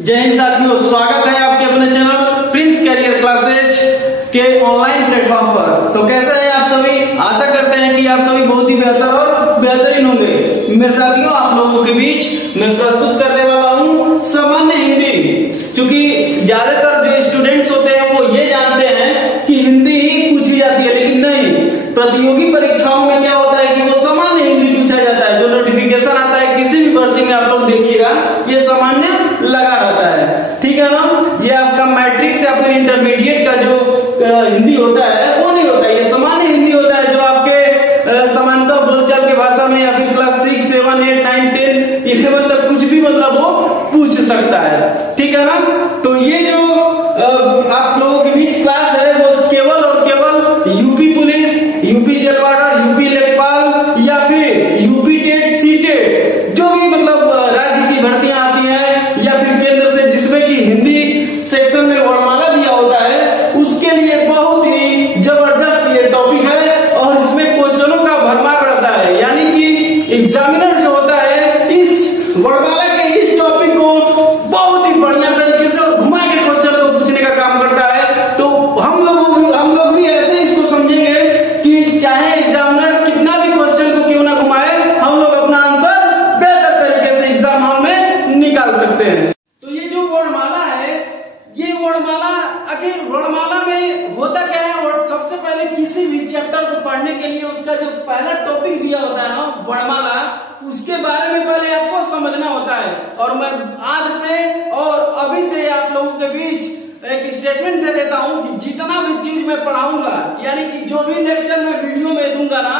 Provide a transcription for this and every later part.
जय हिंद साथियों, स्वागत है आपके अपने चैनल प्रिंस कैरियर क्लासेज के ऑनलाइन प्लेटफॉर्म पर। तो कैसे हैं आप सभी? आशा करते हैं कि आप सभी बहुत ही बेहतर और बेहतरीन होंगे। मेरे साथियों, आप लोगों के बीच मैं प्रस्तुत करने वाला हूं सामान्य हिंदी। क्योंकि ज्यादातर जो स्टूडेंट्स होते हैं वो ये जानते हैं कि हिंदी ही पूछी जाती है, लेकिन नहीं, प्रतियोगी परीक्षाओं में क्या होता है कि वो सामान्य हिंदी पूछा जाता है। जो नोटिफिकेशन आता है किसी भी भर्ती में, आप लोग देखिएगा ये सामान्य लगा रहता है, ठीक है ना। ये आपका मैट्रिक्स या फिर इंटरमीडिएट का जो हिंदी होता है वो नहीं होता है, ये सामान्य हिंदी होता है, जो आपके समानता बोलचाल के भाषा में या फिर क्लास 6, 7, 8, 9, 10, 11 तक कुछ भी मतलब वो पूछ सकता है, ठीक है ना। तो ये जो आप लोगों के बीच क्लास है वो केवल और केवल यूपी पुलिस, यूपी जेलवाड़ा, यूपी लेखपाल या फिर यूपी टेट, सी टेट, जो भी मतलब राज्य की भर्तियां आती हैं या फिर केंद्र से जिसमें कि हिंदी सेक्शन में वर्णमाला दिया होता है, उसके लिए बहुत ही जबरदस्त ये टॉपिक है। और इसमें क्वेश्चनों का भरमार रहता है, यानी कि एग्जामिनर जो होता है इस वर्णमाला के इस टॉपिक को बहुत ही बढ़िया तरीके से और घुमा के क्वेश्चन को पूछने का काम करता है। तो हम लोग भी ऐसे इसको समझेंगे कि चाहे एग्जामिनर कितना भी क्वेश्चन को क्यों ना घुमाए, हम लोग अपना आंसर बेहतर तरीके से एग्जाम हॉल में निकाल सकते हैं। तो ये जो वर्णमाला है, ये वर्णमाला आखिर वर्णमाला में होता क्या है? और सबसे पहले किसी भी चैप्टर को पढ़ने के लिए उसका जो पहला टॉपिक दिया होता है ना वर्णमाला, उसके बारे में पहले आपको समझना होता है। और मैं आज से और अभी से आप लोगों के बीच एक स्टेटमेंट दे देता हूं कि जितना भी चीज मैं पढ़ाऊंगा, यानी कि जो भी लेक्चर मैं वीडियो में दूंगा ना,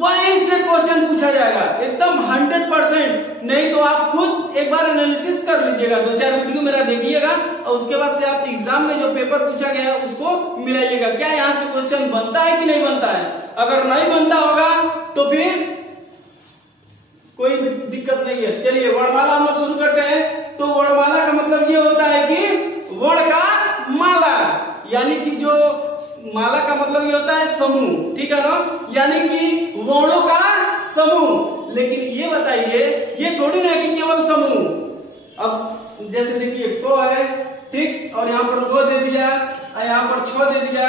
वहीं से क्वेश्चन पूछा जाएगा एकदम 100%। नहीं तो आप खुद एक बार एनालिसिस कर लीजिएगा, 2-4 वीडियो मेरा देखिएगा और उसके बाद से आप एग्जाम में जो पेपर पूछा गया है उसको मिलाइएगा, क्या यहाँ से क्वेश्चन बनता है कि नहीं बनता है। अगर नहीं बनता होगा तो फिर कोई दिक्कत नहीं है। चलिए वर्णमाला हम लोग शुरू करते हैं। तो वर्णमाला का मतलब ये होता है कि वर्ण का माला, यानी कि जो माला का मतलब ये होता है समूह, ठीक है ना, यानी कि वर्णों का समूह। लेकिन ये बताइए, ये थोड़ी ना कि केवल समूह। अब जैसे देखिए को है, ठीक, और यहाँ पर वो दे दिया और यहाँ पर छ दे दिया,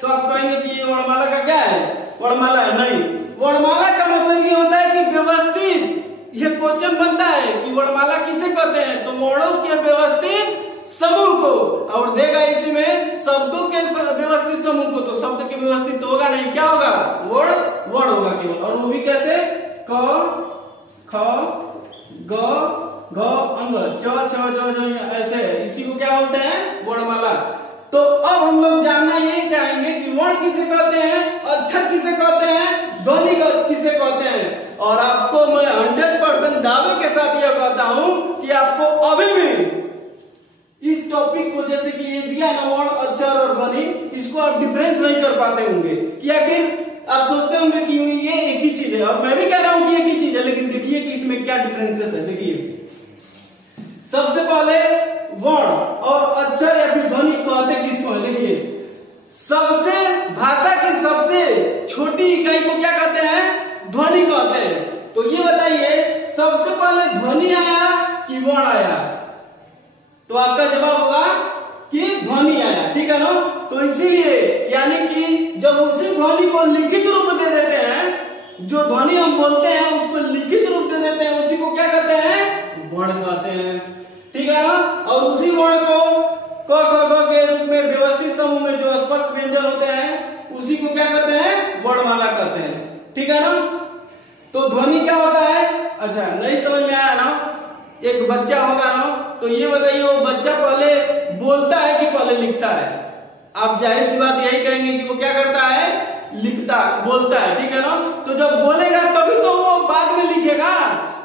तो आप कहेंगे कि ये वर्णमाला का क्या है? वर्णमाला है? नहीं, वर्णमाला का मतलब ये होता है कि व्यवस्थित। ये क्वेश्चन बनता है कि वर्णमाला किसे कहते हैं? तो वर्णों के व्यवस्थित समूह को, और देगा इसी में शब्दों के व्यवस्थित समूह को। तो शब्द के व्यवस्थित तो होगा नहीं, क्या होगा? वर्ण होगा केवल, और वो भी कैसे? क, ख, ग, घ, अंग, च, छ, ज, ज, ऐसे, इसी को क्या बोलते हैं? वर्णमाला। तो अब हम लोग जानना ये चाहेंगे कि वर्ण किसे कहते हैं, अक्षर किसे कहते हैं, ध्वनि किसे कहते हैं। और आपको मैं 100% दावे के साथ यह कहता हूं कि आपको अभी भी इस टॉपिक को, जैसे कि ये दिया ना वर्ण, अक्षर और ध्वनि, इसको आप डिफरेंस नहीं कर पाते होंगे। कि आखिर आप सोचते होंगे कि ये एक ही चीज है, और मैं भी कह रहा हूं कि एक ही चीज है, लेकिन देखिए कि इसमें क्या डिफरेंसेस है। देखिए सबसे पहले वर्ण और अक्षर या फिर ध्वनि कहते किसको है? देखिए सबसे भाषा की सबसे छोटी इकाई को क्या कहते हैं? ध्वनि कहते हैं। तो ये बताइए सबसे पहले ध्वनि आया कि वर्ण आया? तो आपका जवाब होगा कि ध्वनि आया, ठीक है ना। तो इसीलिए यानी कि जब उसी ध्वनि को लिखित रूप दे देते हैं, जो ध्वनि हम बोलते हैं उसको लिखित रूप दे देते हैं, उसी को क्या कहते हैं? वर्ण कहते हैं, ठीक है ना। और उसी वर्ण को क, ख, ग के रूप में व्यवस्थित समूह में जो स्पर्श व्यंजन होते हैं उसी को क्या कहते हैं? वर्णमाला कहते हैं, ठीक है ना। तो ध्वनि क्या होता है? अच्छा, नहीं समझ में आया ना? एक बच्चा होगा ना, तो ये बताइए वो बच्चा पहले बोलता है कि पहले लिखता है? आप जाहिर सी बात यही कहेंगे कि वो क्या करता है? लिखता, बोलता है, ठीक है ना। तो जब बोलेगा तभी तो वो बाद में लिखेगा।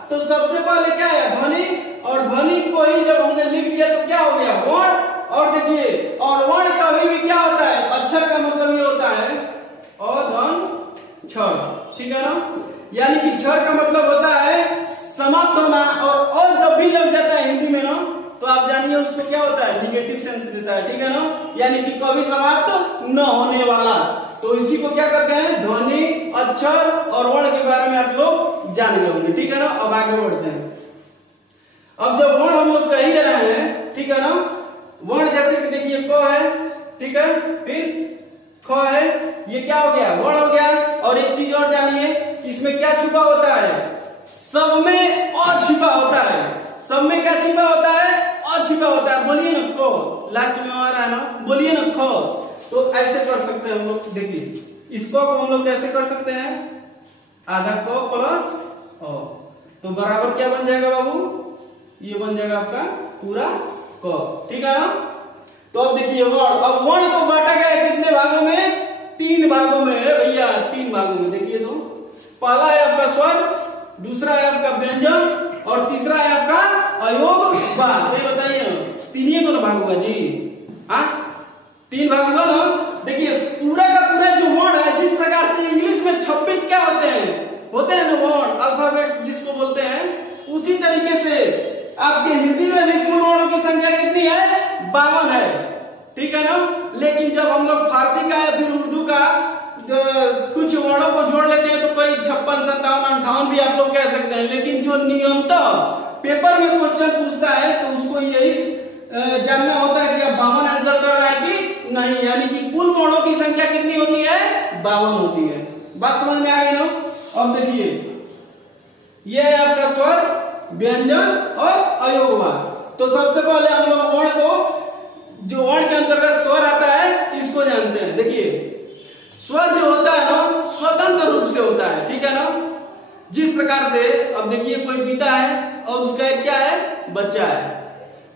तो सबसे पहले क्या है? ध्वनि। और ध्वनि को ही जब हमने लिख दिया तो क्या हो गया? वर्ण। और देखिए, और वर्ण कभी भी क्या होता है? अक्षर का मतलब ये होता है अधन क्षर, ठीक है ना। यानी कि क्षर का मतलब होता है समाप्त होना, और जब भी लग जाता है हिंदी में ना, तो आप जानिए उसको क्या होता है? निगेटिव सेंस देता है, ठीक है ना। यानी कि कभी समाप्त न होने वाला। तो इसी को क्या कहते हैं? ध्वनि, अक्षर और वर्ण के बारे में आप लोग जान गए होंगे, ठीक है ना। अब आगे बढ़ते हैं। अब जब वर्ण हम लोग कह ही रहे हैं ठीक है। फिर ख है, ये क्या हो गया, वर्ण हो गया। और एक चीज और जानिए, इसमें क्या छुपा होता है, सब में अ छिपा होता है। सब में क्या छिपा होता है, अ छिपा होता है। बोलिए ना खो, लास्ट में आ रहा है ना, बोलिए ना खो। तो ऐसे कर सकते हैं हम लोग, देखिए इसको हम लोग कैसे कर सकते हैं, आधा क प्लस अ, तो बराबर क्या बन जाएगा बाबू, ये बन जाएगा आपका पूरा क, ठीक है ना। तो अब देखिए वर्ण, अब वर्ण को बांटा गया है कितने भागों में, 3 भागों में है भैया, 3 भागों में। देखिए तो पहला है आपका स्वर, दूसरा है आपका व्यंजन और तीसरा है आपका अयोग वार। ये बताइए तीन को भाग होगा जी, हाँ 3 भाग होगा ना। देखिए पूरा का पूरा जो वर्ण है, जिस प्रकार से इंग्लिश में 26 क्या होते हैं ना वर्ण, अल्फाबेट्स जिसको बोलते हैं, उसी तरीके से आपके हिंदी में भी कुल वर्णों की संख्या कितनी है, 52 है, ठीक है ना। लेकिन जब हम लोग फारसी का या फिर उर्दू का कुछ वर्णों को जोड़ लेते हैं तो कोई 56, 57, 58 भी आप लोग कह सकते हैं। लेकिन जो नियमतः पेपर में क्वेश्चन पूछता है तो उसको यही जानना होता है कि 52 आंसर कर रहा है कि नहीं, यानी कि कुल वर्णों की संख्या कितनी होती है, 52 होती है। बात समझ में आ गई ना। अब देखिए यह है आपका स्वर, व्यंजन और अयोगवार। तो सबसे पहले हम लोग वर्ण को, जो वर्ण के अंतर्गत स्वर आता है, इसको जानते हैं। देखिए स्वर जो होता है ना, स्वतंत्र रूप से होता है, ठीक है ना। जिस प्रकार से अब देखिए कोई पिता है और उसका एक क्या है, बच्चा है,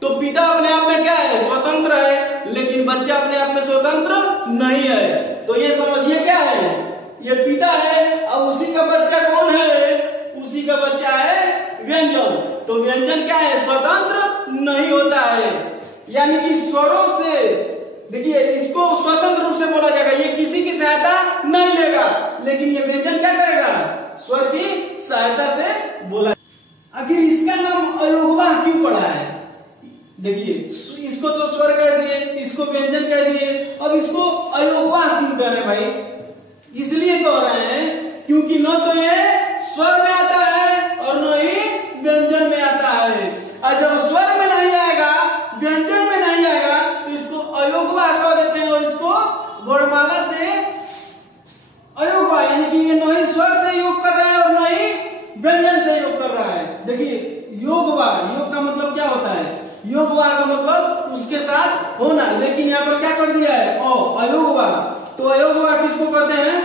तो पिता अपने आप में क्या है, स्वतंत्र है, लेकिन बच्चा अपने आप में स्वतंत्र नहीं है। तो ये समझिए क्या है, ये पिता है और उसी का बच्चा कौन है, उसी का बच्चा है व्यंजन। तो व्यंजन क्या है, स्वतंत्र नहीं होता है, यानी कि स्वरों से, देखिए इसको स्वतंत्र रूप से बोला जाएगा, ये किसी की सहायता नहीं लेगा। लेकिन ये व्यंजन क्या करेगा, स्वर की सहायता से बोला। आखिर इसका नाम अयोगवार क्यों पड़ा है, देखिए इसको तो स्वर कह दिए, इसको व्यंजन कह दिए, अब इसको अयोगवार क्यों कह रहे भाई, इसलिए कह रहे हैं क्योंकि न तो ये स्वर में आता है और न ही व्यंजन में आता है। और जब स्वर में नहीं आएगा, व्यंजन में नहीं आएगा, तो इसको अयोगवार कह देते हैं। और इसको वर्णमाला से अयोगवार, यानी कि ये न ही स्वर से योग कर रहा है और न ही व्यंजन से योग कर रहा है। देखिए योगवार, योग का मतलब क्या होता है, योगवार का मतलब उसके साथ होना, लेकिन यहाँ पर क्या कर दिया है, अयोगवार। तो अयोगवार किसको कहते हैं,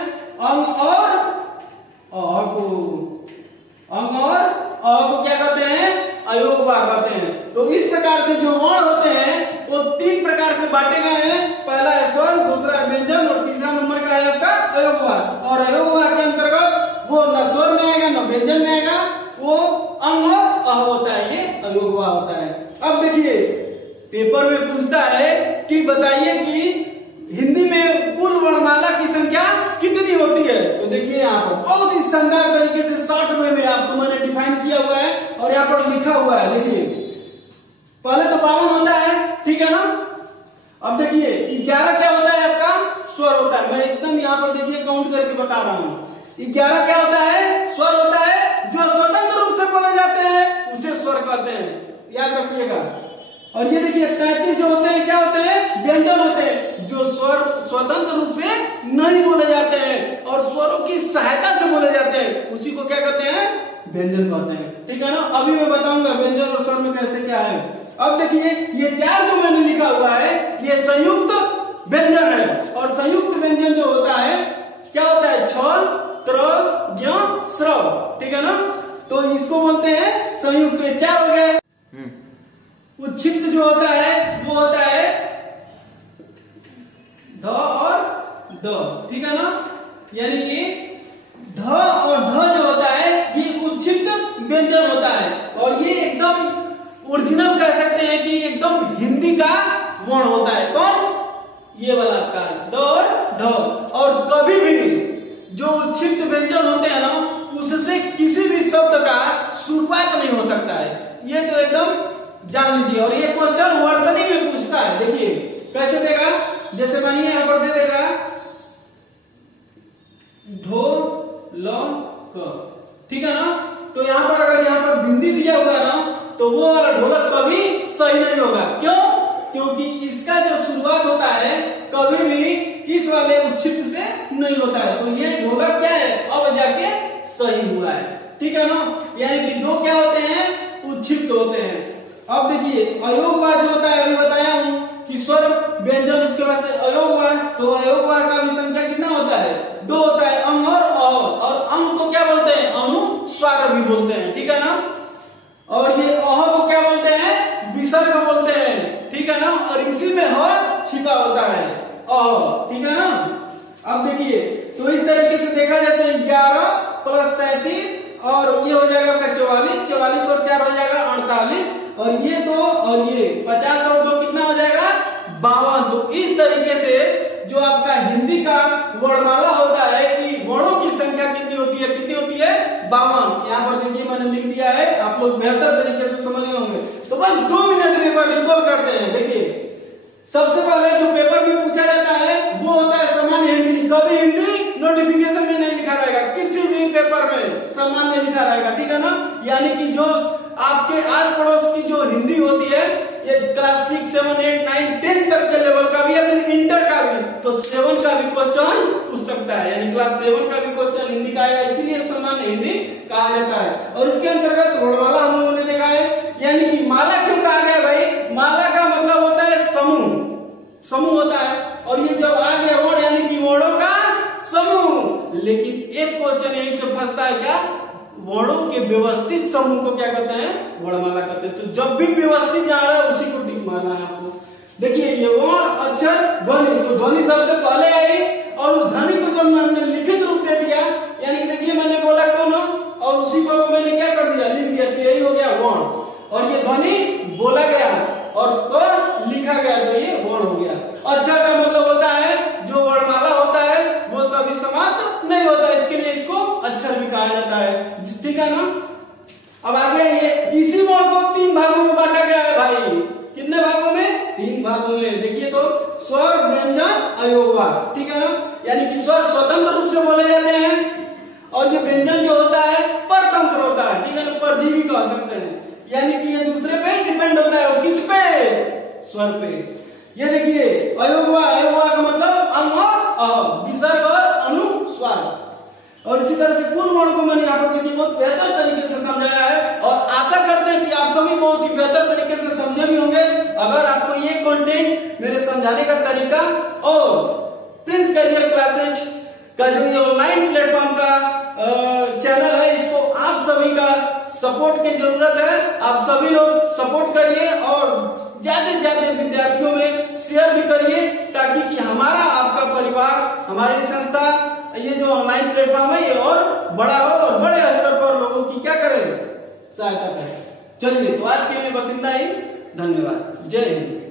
अंग और अंग और अ को क्या कहते हैं, अयोगवार कहते हैं। तो इस प्रकार से जो वर्ण होते हैं वो 3 प्रकार से बांटे गए हैं। पहला है स्वर, दूसरा है व्यंजन और तीसरा नंबर का है आपका अयोगवार। और अयोगवार के अंतर्गत वो न स्वर में आएगा न व्यंजन में आएगा, वो अंग और अ होता है, ये अयोगवार होता है। अब देखिए पेपर में पूछता है कि बताइए कि हिंदी में कुल वर्णमाला की संख्या कितनी होती है। तो देखिए यहाँ पर बहुत ही शानदार तरीके से शॉर्ट में आपको मैंने डिफाइन किया हुआ है और यहाँ पर लिखा हुआ है। देखिए पहले तो 52 होता है, ठीक है ना। अब देखिए 11 क्या होता है, आपका स्वर होता है। मैं एकदम यहाँ पर देखिए काउंट करके बता रहा हूँ। 11 क्या होता है, स्वर होता है। जो स्वतंत्र रूप से बोले जाते हैं उसे स्वर कहते हैं, याद रखिएगा। और ये देखिए 33 जो होते हैं क्या होते हैं, व्यंजन होते हैं, जो स्वर स्वतंत्र रूप से नहीं बोले जाते हैं और स्वरों की सहायता से बोले जाते हैं, उसी को क्या कहते हैं, व्यंजन कहते हैं, ठीक है ना। अभी मैं बताऊंगा व्यंजन और स्वर में कैसे क्या है। अब देखिए ये 4 जो मैंने लिखा हुआ है ये संयुक्त व्यंजन है। और संयुक्त व्यंजन जो होता है क्या होता है, छल, त्रल, ज्ञ, स्रव, ठीक है ना। तो इसको बोलते हैं संयुक्त। 4 हो गए। उच्छिष्ट जो होता है वो होता है ध और द, ठीक है ना। यानी कि ध और ध जो होता है ये उच्छिष्ट व्यंजन होता है और ये एकदम ओरिजिनल कह सकते हैं कि एकदम हिंदी का वर्ण होता है। कौन, ये वाला आपका द और ढ। और कभी भी जो उच्छिष्ट व्यंजन होते हैं ना, उससे किसी भी शब्द का शुरुआत नहीं हो सकता है, ये तो एकदम जान लीजिए। और ये क्वेश्चन वर्तनी में पूछता है। देखिए कैसे देगा, जैसे मानिए यहां पर दे देगा ढोलक, ठीक है ना। तो यहां पर अगर यहां पर बिंदी दिया हुआ है ना, तो वो वाला ढोलक कभी सही नहीं होगा। क्यों, क्योंकि इसका जो शुरुआत होता है कभी भी किस वाले उच्छिष्ट से नहीं होता है। तो ये ढोलक क्या है, अब जाके सही हुआ है, ठीक है ना। यानी कि दो क्या होते हैं, उच्छिष्ट होते हैं। अब देखिए अयोगवार जो होता है, अभी बताया हूं कि स्वर व्यंजन उसके बाद से अयोगवार, तो अयोगवार का भी संख्या कितना होता है, 2 होता है, अंग और अंग को क्या बोलते हैं, अनुस्वार भी बोलते हैं, ठीक है ना। और ये अह को क्या बोलते हैं, विसर्ग बोलते हैं, ठीक है ना। और इसी में ह छिपा होता है अह, ठीक है ना। अब देखिए तो इस तरीके से देखा जाए तो 11 + 33 और ये हो जाएगा आपका 44, 44 और 4 हो जाएगा 48, और ये 2 और ये 50 और 2 कितना हो जाएगा 52। तो इस तरीके से जो आपका हिंदी का वर्णमाला होता है कि वर्णों की संख्या कितनी होती है, कितनी होती है 52। यहाँ पर देखिए मैंने लिख दिया है, आप लोग बेहतर तरीके से समझ गए होंगे। तो बस 2 मिनट में एक बार रिकॉल करते हैं। देखिए सबसे पहले जो पेपर में पूछा जाता है वो होता है सामान्य हिंदी। कभी हिंदी नोटिफिकेशन में नहीं लिखा रहेगा, किसी भी पेपर में सामान्य लिखा रहेगा, ठीक है ना। यानी कि जो आपके आस पड़ोस की जो हिंदी होती है, ये क्लास 6, 7, 8, 9, 10 तक के लेवल का भी या फिर इंटर का भी, तो 7 का भी क्वेश्चन पूछ सकता है। यानी क्लास 7 का भी क्वेश्चन हिंदी का आएगा, इसीलिए सामान्य हिंदी कहा जाता है। और इसके अंतर्गत वर्णमाला हम लोगों ने देखा है। यानी कि माला क्यों कहा गया भाई, माला का मतलब होता है समूह, समूह होता है। और ये जब आ गया वर्ण यानी कि वर्णों का समूह। लेकिन एक क्वेश्चन यही से फंसता है, क्या वर्णों के व्यवस्थित समूह को क्या कहते हैं, वर्णमाला कहते हैं। तो जब भी व्यवस्थित जा रहा है उसी को टिक मारना है आपको। देखिए ये वर्ण अक्षर ध्वनि, तो ध्वनि सबसे पहले आई और उस ध्वनि को जब हमने लिखित रूप दे दिया, यानी कि देखिए मैंने बोला कौन और उसी को मैंने क्या कर दिया, लिख दिया, तो यही हो गया वर्ण। और ये ध्वनि बोला गया और कर लिखा गया, तो ये वर्ण हो गया। अक्षर का मतलब होता है जो वर्णमाला होता है वो कभी समाप्त नहीं होता, इसके लिए इसको अक्षर भी कहा जाता है, ठीक है ना। अब आगे ये इसी वर्ण को 3 भागों में बांटा गया है भाई। कितने भागों में, 3 भागों में। देखिए तो स्वर व्यंजन अयोगवार, ठीक है ना। यानी कि स्वर स्वतंत्र रूप से बोले जाते हैं और ये व्यंजन जो होता है परतंत्र होता है, ठीक है ना, परजीवी कह सकते हैं। यानी कि ये दूसरे पे डिपेंड होता है, और किस पे, स्वर पे। ये देखिए अयोगवार, अयोगवार का मतलब अंग और विसर्ग और अनुस्वार। और इसी तरह से पूर्ण वर्ण को मैंने यहाँ पर देखिए बहुत बेहतर तरीके से समझाया है, और आशा करते हैं कि आप सभी बहुत ही बेहतर तरीके से समझे भी होंगे। अगर आपको ये कंटेंट मेरे समझाने का तरीका और प्रिंस करियर क्लासेज का जो ये ऑनलाइन प्लेटफॉर्म का चैनल है, इसको आप सभी का सपोर्ट की जरूरत है। आप सभी लोग सपोर्ट करिए और ज्यादा से ज्यादा विद्यार्थियों में शेयर भी करिए, ताकि कि हमारा आपका परिवार, हमारी संस्था, ये जो ऑनलाइन प्लेटफॉर्म है ये और बड़ा हो और बड़े स्तर पर लोगों की क्या करे, सहायता करे। चलिए तो आज के लिए बस इतना ही। धन्यवाद। जय हिंद।